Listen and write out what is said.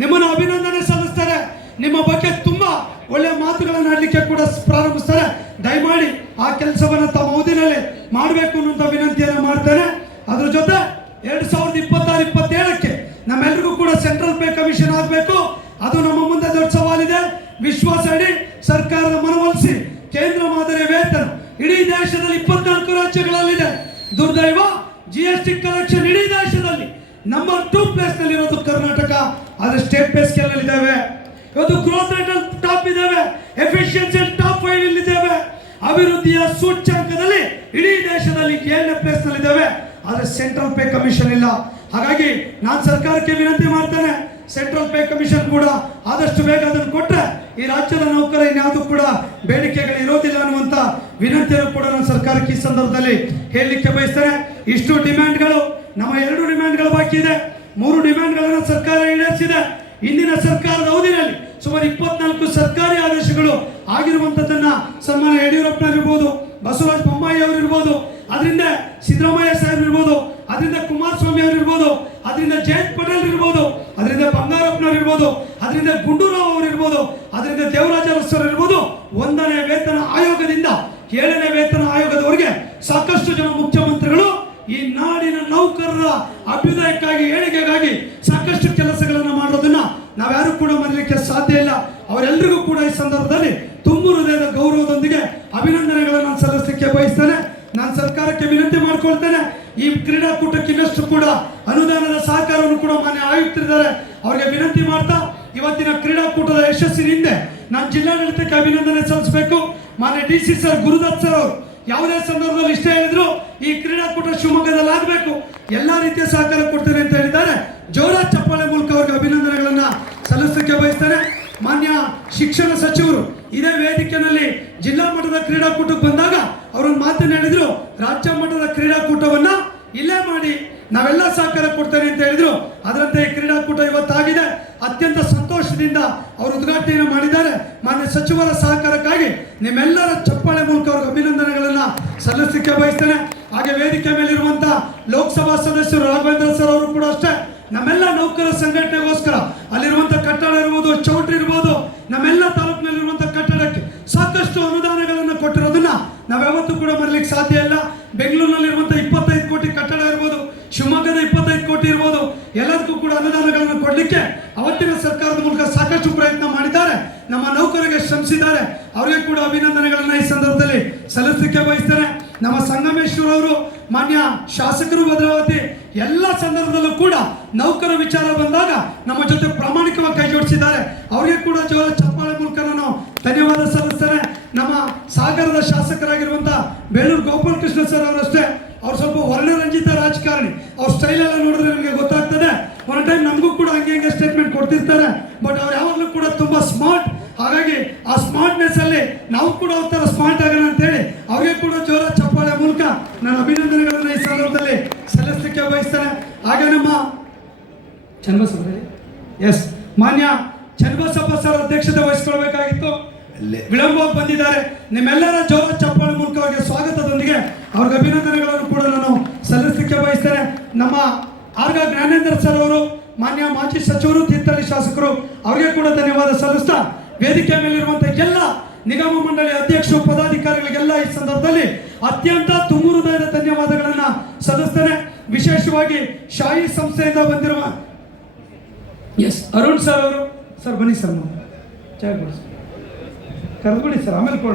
ನಿಮ್ಮನ್ನು ಅಭಿನಂದನೆ ಸಲ್ಲಿಸ್ತಾರೆ. ನಿಮ್ಮ ಬಗ್ಗೆ ತುಂಬಾ ಒಳ್ಳೆ ಮಾತುಗಳನ್ನು ಆಡಲಿಕ್ಕೆ ಕೂಡ ಪ್ರಾರಂಭಿಸ್ತಾರೆ. ದಯಮಾಡಿ ಆ ಕೆಲಸವನ್ನು ತಮ್ಮ ಅವಧಿನಲ್ಲಿ ಮಾಡಬೇಕು ಅನ್ನುವಂಥ ವಿನಂತಿಯನ್ನು ಮಾಡ್ತೇನೆ. ಅದ್ರ ಜೊತೆ 2026-27ಕ್ಕೆ ನಮ್ಮೆಲ್ಲರಿಗೂ ಕೂಡ ಸೆಂಟ್ರಲ್ ಪೇ ಕಮಿಷನ್ ಆಗಬೇಕು. ಅದು ನಮ್ಮ ಮುಂದೆ ದೊಡ್ಡ ಸವಾಲಿದೆ. ವಿಶ್ವಾಸ ಇಡಿ ಸರ್ಕಾರದ ಮನವೊಲಿಸಿ ಕೇಂದ್ರ ಮಾದರಿಯ ವೇತನ ಇಡೀ ದೇಶದಲ್ಲಿ 24 ರಾಜ್ಯಗಳಲ್ಲಿದೆ. ದುರ್ದೈವ GST ಕಲೆಕ್ಷನ್ ಇಡೀ ದೇಶದಲ್ಲಿ ನಂಬರ್ 2 ಪ್ಲೇಸ್ ನಲ್ಲಿ ಇರೋದು ಕರ್ನಾಟಕ. ಆದರೆ ಸ್ಟೇಟ್ ಪೇ ಸ್ಕೇಲ್ ಅಲ್ಲಿ ಇದ್ದೇವೆ. ಇವತ್ತು ಗ್ರೋತ್ ರೇಟ್ ಅಲ್ಲಿ ಟಾಪ್ ಇದ್ದೇವೆ, ಎಫಿಷಿಯನ್ಸಿ ಟಾಪ್ 5 ಇಲ್ಲಿ ಇದ್ದೇವೆ. ಅಭಿವೃದ್ಧಿಯ ಸೂಚ್ಯಂಕದಲ್ಲಿ ಇಡೀ ದೇಶದಲ್ಲಿ 7ನೇ ಪ್ಲೇಸ್ ನಲ್ಲಿ ಇದ್ದೇವೆ. ಆದರೆ ಸೆಂಟ್ರಲ್ ಪೇ ಕಮಿಷನ್ ಇಲ್ಲ. ಹಾಗಾಗಿ ನಾನು ಸರ್ಕಾರಕ್ಕೆ ವಿನಂತಿ ಮಾಡ್ತೇನೆ, ಸೆಂಟ್ರಲ್ ಪೇ ಕಮಿಷನ್ ಕೂಡ ಆದಷ್ಟು ಬೇಗ ಅದನ್ನು ಕೊಟ್ಟರೆ ಈ ರಾಜ್ಯದ ನೌಕರ ಇನ್ಯಾವುದು ಕೂಡ ಬೇಡಿಕೆಗಳು ಇರೋದಿಲ್ಲ ಅನ್ನುವಂಥ ವಿನಂತಿಯನ್ನು ಕೂಡ ನಾನು ಸರ್ಕಾರಕ್ಕೆ ಈ ಸಂದರ್ಭದಲ್ಲಿ ಹೇಳಲಿಕ್ಕೆ ಬಯಸ್ತೇನೆ. ಇಷ್ಟು ಡಿಮ್ಯಾಂಡ್ಗಳು, ನಮ್ಮ 2 ಡಿಮ್ಯಾಂಡ್ಗಳು ಬಾಕಿ ಇದೆ. 3 ಡಿಮ್ಯಾಂಡ್ಗಳನ್ನು ಸರ್ಕಾರ ಈಡೇರಿಸಿದೆ. ಇಂದಿನ ಸರ್ಕಾರದ ಅವಧಿಯಲ್ಲಿ ಸುಮಾರು 24 ಸರ್ಕಾರಿ ಆದೇಶಗಳು ಆಗಿರುವಂಥದ್ದನ್ನ ಸನ್ಮಾನ್ಯ ಯಡಿಯೂರಪ್ಪನವರಿರ್ಬೋದು, ಬಸವರಾಜ ಬೊಮ್ಮಾಯಿ ಅವರಿರ್ಬೋದು, ಅದರಿಂದ ಸಿದ್ದರಾಮಯ್ಯ ಸಾಹೇಬ್ ಇರ್ಬೋದು, ಅದರಿಂದ ಕುಮಾರಸ್ವಾಮಿ ಅವರಿರ್ಬೋದು, ಅದರಿಂದ ಜಯಂತ್ ಪಟೇಲ್ ಇರ್ಬೋದು, ಅದರಿಂದ ಬಂಗಾರಪ್ಪನವ್ರು ಇರ್ಬೋದು, ಅದರಿಂದ ಗುಂಡೂರಾವ್ ಅವರು ಇರ್ಬೋದು, ಅದರಿಂದ ದೇವರಾಜ ಅರಸರು ಇರ್ಬೋದು. 1ನೇ ವೇತನ ಆಯೋಗದಿಂದ 7ನೇ ವೇತನ ಆಯೋಗದವರೆಗೆ ಸಾಕಷ್ಟು ಜನ ಮುಖ್ಯಮಂತ್ರಿಗಳು ಈ ನಾಡಿನ ನೌಕರರ ಅಭ್ಯುದಯಕ್ಕಾಗಿ, ಏಳಿಗೆಗಾಗಿ ಸಾಕಷ್ಟು ಕೆಲಸಗಳನ್ನು ಮಾಡೋದನ್ನ ನಾವ್ಯಾರು ಕೂಡ ಮರೆಯಲಿಕ್ಕೆ ಸಾಧ್ಯ ಇಲ್ಲ. ಅವರೆಲ್ಲರಿಗೂ ಕೂಡ ಈ ಸಂದರ್ಭದಲ್ಲಿ ತುಂಬು ಹೃದಯದ ಗೌರವದೊಂದಿಗೆ ಅಭಿನಂದನೆಗಳನ್ನು ನಾನು ಸಲ್ಲಿಸಲಿಕ್ಕೆ ಬಯಸ್ತೇನೆ. ನಾನು ಸರ್ಕಾರಕ್ಕೆ ವಿನಂತಿ ಮಾಡ್ಕೊಳ್ತೇನೆ, ಈ ಕ್ರೀಡಾಕೂಟಕ್ಕೆ ಇನ್ನಷ್ಟು ಕೂಡ ಅನುದಾನದ ಸಹಕಾರವನ್ನು ಕೂಡ ಮಾನ್ಯ ಆಯುಕ್ತರಿದ್ದಾರೆ, ಅವರಿಗೆ ವಿನಂತಿ ಮಾಡ್ತಾ ಇವತ್ತಿನ ಕ್ರೀಡಾಕೂಟದ ಯಶಸ್ಸಿನ ಹಿಂದೆ ನಾನು ಜಿಲ್ಲಾಡಳಿತಕ್ಕೆ ಅಭಿನಂದನೆ ಸಲ್ಲಿಸಬೇಕು. ಮಾನ್ಯ DC ಸರ್, ಗುರುದತ್ ಸರ್ ಅವರು ಯಾವುದೇ ಸಂದರ್ಭದಲ್ಲಿ ಇಷ್ಟ ಹೇಳಿದ್ರು ಈ ಕ್ರೀಡಾಕೂಟ ಶಿವಮೊಗ್ಗದಲ್ಲಿ ಆಗಬೇಕು, ಎಲ್ಲಾ ರೀತಿಯ ಸಹಕಾರ ಕೊಡ್ತೇನೆ ಅಂತ ಹೇಳಿದ್ದಾರೆ. ಜೋರ ಚಪ್ಪಾಳೆ ಮೂಲಕ ಅವರಿಗೆ ಅಭಿನಂದನೆಗಳನ್ನ ಸಲ್ಲಿಸಲಿಕ್ಕೆ ಬಯಸ್ತೇನೆ. ಮಾನ್ಯ ಶಿಕ್ಷಣ ಸಚಿವರು ಇದೇ ವೇದಿಕೆಯಲ್ಲಿ ಜಿಲ್ಲಾ ಮಟ್ಟದ ಕ್ರೀಡಾಕೂಟಕ್ಕೆ ಬಂದಾಗ ಅವರೊಂದು ಮಾತನ್ನು ಹೇಳಿದ್ರು, ರಾಜ್ಯ ಮಟ್ಟದ ಕ್ರೀಡಾಕೂಟವನ್ನ ಇಲ್ಲೇ ಮಾಡಿ ನಾವೆಲ್ಲ ಸಹಕಾರ ಕೊಡ್ತೇನೆ ಅಂತ ಹೇಳಿದ್ರು. ಅದರಂತೆ ಈ ಕ್ರೀಡಾಕೂಟ ಇವತ್ತಾಗಿದೆ. ಅತ್ಯಂತ ಸಂತೋಷದಿಂದ ಅವರು ಉದ್ಘಾಟನೆಯನ್ನು ಮಾಡಿದ್ದಾರೆ. ಮಾನ್ಯ ಸಚಿವರ ಸಹಕಾರಕ್ಕಾಗಿ ನಿಮ್ಮೆಲ್ಲರ ಚಪ್ಪಾಳೆ ಮೂಲಕ ಅವ್ರಿಗೆ ಅಭಿನಂದನೆಗಳನ್ನ ಸಲ್ಲಿಸಲಿಕ್ಕೆ ಬಯಸ್ತೇನೆ. ಹಾಗೆ ವೇದಿಕೆ ಮೇಲಿರುವಂತಹ ಲೋಕಸಭಾ ಸದಸ್ಯರು ರಾಘವೇಂದ್ರ ಸರ್ ಅವರು ಕೂಡ ಅಷ್ಟೇ ನಮ್ಮೆಲ್ಲ ನೌಕರ ಸಂಘಟನೆಗೋಸ್ಕರ ಅಲ್ಲಿರುವಂತಹ ಕಟ್ಟಡ ಇರ್ಬೋದು, ಚೌಟ್ರಿ ಇರ್ಬೋದು, ನಮ್ಮೆಲ್ಲ ತಾಲೂಕಿನಲ್ಲಿರುವಂತಹ ಕಟ್ಟಡಕ್ಕೆ ಸಾಕಷ್ಟು ಅನುದಾನಗಳನ್ನು ಕೊಟ್ಟಿರೋದನ್ನ ನಾವ್ಯಾವತ್ತೂ ಕೂಡ ಮರಲಿಕ್ಕೆ ಸಾಧ್ಯ ಇಲ್ಲ. ಬೆಂಗಳೂರಿನಲ್ಲಿರುವಂತಹ 25 ಕೋಟಿ ಕಟ್ಟಡ ಇರ್ಬೋದು, ಶಿವಮೊಗ್ಗದ 25 ಕೋಟಿ ಇರ್ಬೋದು, ಎಲ್ಲದಕ್ಕೂ ಕೂಡ ಅನುದಾನಗಳನ್ನು ಕೊಡಲಿಕ್ಕೆ ಅವತ್ತಿನ ಸರ್ಕಾರದ ಮೂಲಕ ಸಾಕಷ್ಟು ಪ್ರಯತ್ನ ಮಾಡಿದ್ದಾರೆ. ನಮ್ಮ ನೌಕರರಿಗೆ ಶ್ರಮಿಸಿದ್ದಾರೆ. ಅವರಿಗೆ ಕೂಡ ಅಭಿನಂದನೆಗಳನ್ನ ಈ ಸಂದರ್ಭದಲ್ಲಿ ಸಲ್ಲಿಸಲಿಕ್ಕೆ ಬಯಸ್ತೇನೆ. ನಮ್ಮ ಸಂಗಮೇಶ್ವರ್ ಅವರು, ಮಾನ್ಯ ಶಾಸಕರು ಭದ್ರಾವತಿ, ಎಲ್ಲ ಸಂದರ್ಭದಲ್ಲೂ ಕೂಡ ನೌಕರ ವಿಚಾರ ಬಂದಾಗ ನಮ್ಮ ಜೊತೆ ಪ್ರಾಮಾಣಿಕವಾಗಿ ಕೈ ಜೋಡಿಸಿದ್ದಾರೆ. ಅವರಿಗೆ ಕೂಡ ಜೋರ ಚಪ್ಪಾಳೆ ಮೂಲಕ ನಾನು ಧನ್ಯವಾದ ಸಲ್ಲಿಸ್ತೇನೆ. ನಮ್ಮ ಸಾಗರದ ಶಾಸಕರಾಗಿರುವಂತಹ ಬೇಲೂರು ಗೋಪಾಲಕೃಷ್ಣ ಸರ್ ಅವರಷ್ಟೇ, ಅವ್ರು ಸ್ವಲ್ಪ ವರ್ಣರಂಜಿತ ರಾಜಕಾರಣಿ. ಅವ್ರ ಸ್ಟೈಲ್ ಎಲ್ಲ ನೋಡಿದ್ರೆ ನಿಮಗೆ ಗೊತ್ತಾಗ್ತದೆ. ಒಂದು ಟೈಮ್ ನಮಗೂ ಕೂಡ ಹಂಗೆ ಸ್ಟೇಟ್ಮೆಂಟ್ ಕೊಡ್ತಿರ್ತಾರೆ. ಬಟ್ ಅವ್ರು ಯಾವಾಗಲೂ ಕೂಡ ತುಂಬಾ ಸ್ಮಾರ್ಟ್. ಹಾಗಾಗಿ ಆ ಸ್ಮಾರ್ಟ್ನೆಸ್ ಅಲ್ಲಿ ನಾವು ಕೂಡ ಅವ್ರ ತರ ಸ್ಮಾರ್ಟ್ ಆಗೋಣ ಅಂತೇಳಿ ಅವ್ರಿಗೆ ಕೂಡ ಜೋರ ಚಪ್ಪಾಳೆ ಮೂಲಕ ನಾನು ಅಭಿನಂದನೆಗಳನ್ನು ಈ ಸಂದರ್ಭದಲ್ಲಿ ಸಲ್ಲಿಸಲಿಕ್ಕೆ ಬಯಸ್ತೇನೆ. ಹಾಗೆ ನಮ್ಮ ಮಾನ್ಯ ಚನ್ನಬಸಪ್ಪ ಸರ್ ಅಧ್ಯಕ್ಷತೆ ವಹಿಸಿಕೊಳ್ಬೇಕಾಗಿತ್ತು, ವಿಳಂಬವಾಗಿ ಬಂದಿದ್ದಾರೆ. ನಿಮ್ಮೆಲ್ಲರ ಜೋರ ಚಪ್ಪಾಳೆ ಮೂಲಕ ಅವರಿಗೆ ಸ್ವಾಗತದೊಂದಿಗೆ ಅವ್ರಿಗೆ ಅಭಿನಂದನೆಗಳನ್ನು ಕೂಡ ನಾನು ಸಲ್ಲಿಸಲಿಕ್ಕೆ ಬಯಸ್ತೇನೆ. ನಮ್ಮ ಆರ್ಗ ಜ್ಞಾನೇಂದ್ರ ಸರ್ ಅವರು, ಮಾನ್ಯ ಮಾಜಿ ಸಚಿವರು, ತೀರ್ಥಹಳ್ಳಿ ಶಾಸಕರು, ಅವರಿಗೆ ಕೂಡ ಧನ್ಯವಾದ ಸಲ್ಲಿಸ್ತಾ ವೇದಿಕೆ ಮೇಲಿರುವಂತಹ ಎಲ್ಲ ನಿಗಮ ಮಂಡಳಿ ಅಧ್ಯಕ್ಷರು, ಪದಾಧಿಕಾರಿಗಳಿಗೆಲ್ಲ ಈ ಸಂದರ್ಭದಲ್ಲಿ ಅತ್ಯಂತ ತುಂಬು ಹೃದಯದ ಧನ್ಯವಾದಗಳನ್ನ ಸಲ್ಲಿಸ್ತೇನೆ. ವಿಶೇಷವಾಗಿ ಶಾಹಿ ಸಂಸ್ಥೆಯಿಂದ ಬಂದಿರುವ ಅರುಣ್ ಸರ್ ಅವರು, ಸರ್ ಬನ್ನಿ ಸರ್, ಕರೆದ್ಬಿಡಿ ಸರ್, ಆಮೇಲೆ ಕೊಡೋಣ.